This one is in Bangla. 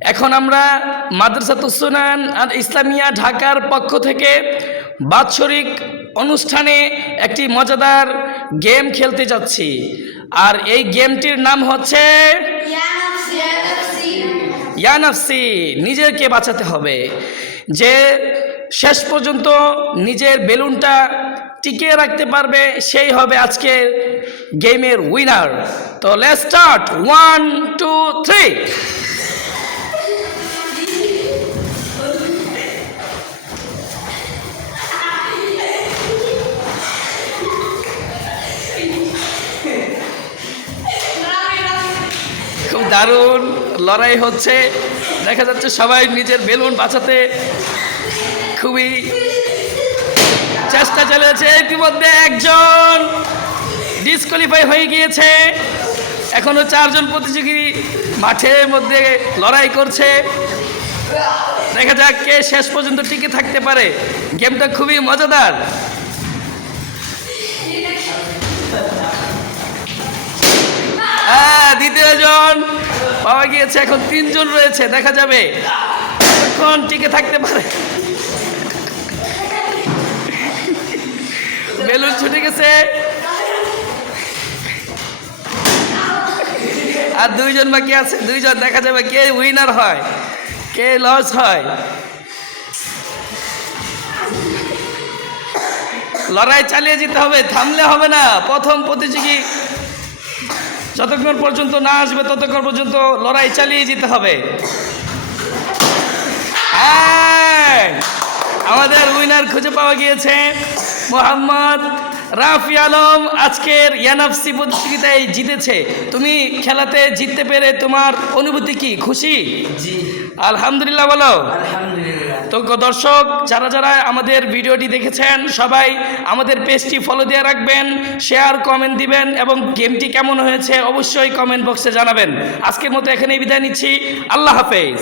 এখন আমরা মাদ্রাসাতুস সুনান আল ইসলামিয়া ঢাকার পক্ষ থেকে বাৎসরিক অনুষ্ঠানে একটি মজাদার গেম খেলতে যাচ্ছি। আর এই গেমটির নাম হচ্ছে ইয়া নাফসি, নিজেকে বাঁচাতে হবে। যে শেষ পর্যন্ত নিজের বেলুনটা টিকিয়ে রাখতে পারবে সেই হবে আজকের গেমের উইনার। তো লেটস স্টার্ট, 1 2 3। খুব দারুণ লড়াই হচ্ছে, দেখা যাচ্ছে সবাই নিজের বেলুন বাঁচাতে খুবই চেষ্টা চালিয়েছে। ইতিমধ্যে একজন ডিসকোয়ালিফাই হয়ে গিয়েছে, এখনো 4 জন প্রতিযোগী মাঠের মধ্যে লড়াই করছে। দেখা যাক কে শেষ পর্যন্ত টিকে থাকতে পারে। গেমটা খুবই মজাদার। দ্বিতীয় জন পাওয়া গিয়েছে, এখন 3 জন রয়েছে, দেখা যাবে কতক্ষণ টিকে থাকতে পারে। বেলুন ছুটে গেছে, আর 2 জন বাকি আছে। 2 জন, দেখা যাবে কে উইনার হয় কে লস হয়। লড়াই চালিয়ে যেতে হবে, থামলে হবে না। প্রথম প্রতিযোগী যতক্ষণ পর্যন্ত না আসবে ততক্ষণ পর্যন্ত লড়াই চালিয়ে যেতে হবে। আমাদের উইনার খুঁজে পাওয়া গিয়েছে, মোহাম্মদ রাফি আলম আজকের ইয়া নাফসি প্রতিযোগিতায় জিতেছে। তুমি খেলাতে জিততে পেরে তোমার অনুভূতি কি? খুশি? জি আলহামদুলিল্লাহ বলো। আলহামদুলিল্লাহ। তো দর্শক যারা যারা আমাদের ভিডিওটি দেখেছেন সবাই আমাদের পেজটি ফলো দিয়ে রাখবেন, শেয়ার কমেন্ট দিবেন এবং গেমটি কেমন হয়েছে অবশ্যই কমেন্ট বক্সে জানাবেন। আজকের মতো এখানেই বিদায় নিচ্ছি, আল্লাহ হাফেজ।